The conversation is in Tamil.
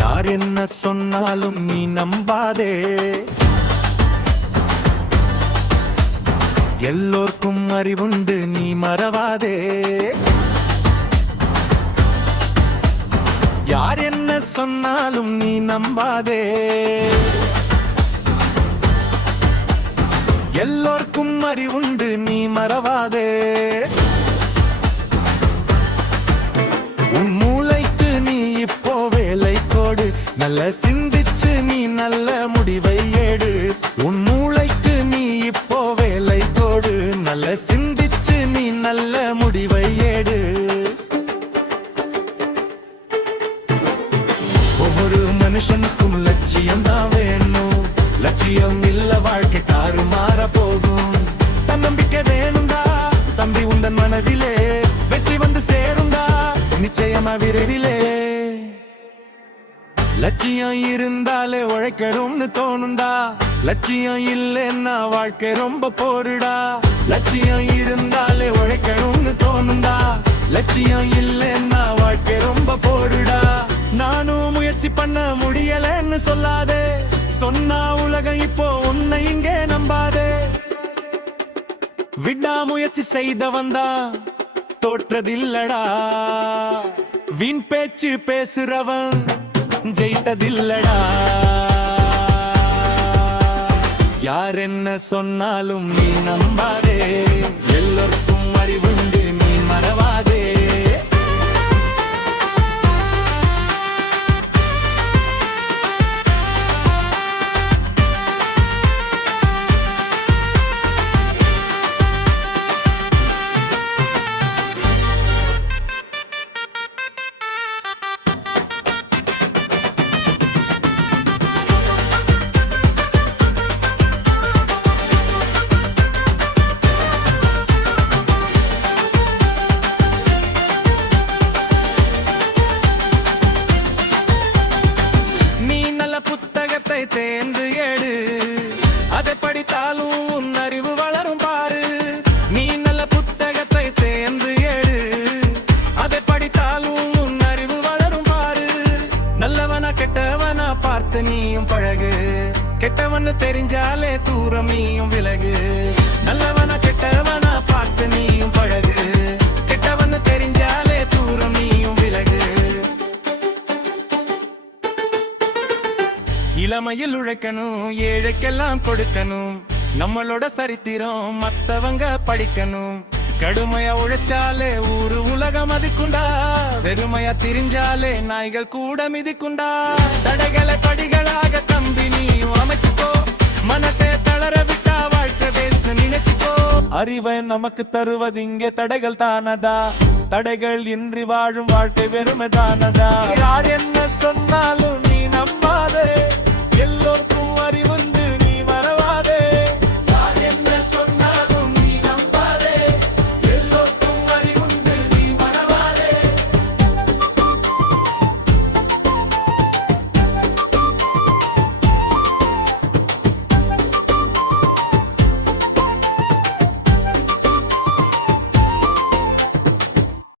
யார் என்ன சொன்னாலும் நீ நம்பாதே. எல்லோர்க்கும் அறிவுண்டு நீ மறவாதே. யார் என்ன சொன்னாலும் நீ நம்பாதே. எல்லோர்க்கும் அறிவுண்டு நீ மறவாதே. உன் மூளைக்கு நீ இப்போ வேலை கோடு. நல்ல சிந்திச்சு நீ நல்ல முடிவை ஏடு. உன் மூளைக்கு நீ இப்போ வேலை கோடு. நல்ல சிந்திச்சு நீ நல்ல முடிவை ஏடு. ஒவ்வொரு மனுஷனுக்கும் லட்சியம் தான் வேணும். லட்சியம் இல்ல வாழ்க்கை தாறுமாற போகும். தன்னம்பிக்கை வேணும்டா தம்பி உந்தன் மனதிலே. வெற்றி வந்து சேரும்டா நிச்சயமா விரைவிலே. லட்சியம் இருந்தாலே உழைக்கணும்னு தோணும்டா. லட்சியம் இல்லைன்னா வாழ்க்கை ரொம்ப போருடா. லட்சியம் இருந்தாலே உழைக்கணும்னு தோணும்டா. லட்சியம் இல்லைன்னா வாழ்க்கை ரொம்ப போருடா. நானும் முயற்சி பண்ண முடியலன்னு சொல்லாதே. சொன்னா உலகம் இப்போ உன்னை இங்கே நம்பாதே. விடா முயற்சி செய்தவந்தா தோற்றதில்லடா. வீண் பேச்சு பேசுறவன் ஜெயித்ததில்லடா. யார் என்ன சொன்னாலும் நீ நம்பாதே. எல்லோருக்கும் அறிவுண்டு நீ மறவாதே. தேர்ந்து ஏடு. அதை படித்தாலும் உன் அறிவு வளரும் பாரு. நீ நல்ல புத்தகத்தை தேர்ந்து ஏடு. அதை படித்தாலும் உன் அறிவு வளரும் பாரு. நல்லவனா கெட்டவனா பார்த்து நீயும் பழகு. கெட்டவன்னு தெரிஞ்சாலே தூரம் நீயும் விலகு. நல்லவனா கெட்டவனா பார்த்து நீயும் பழகு. கெட்டவன்னு தெரிஞ்சாலே தூரம் நீயும் விலகு. இளமையில் உழைக்கணும் ஏழைக்கெல்லாம் கொடுக்கணும். நம்மளோட சரித்திரம் மத்தவங்க படிக்கணும். கடுமையா உழைச்சாலே ஊரு உலகம் மதிக்குண்டா. வெறுமையா திரிஞ்சாலே நாய்கள் கூட மிதிக்குண்டா. தடைகளை படிகளாக தம்பி நீயும் அமைச்சுக்கோ. மனசே தளர விட்டா வாழ்க்கை வேஸ்ட் நினைச்சுக்கோ. அறிவை நமக்கு தருவது இங்கே தடைகள் தானடா. தடைகள் இன்றி வாழும் வாழ்க்கை வெறுமை தானடா. யார் என்ன சொன்னாலும் நீ நம்பாதே. எல்லோரும்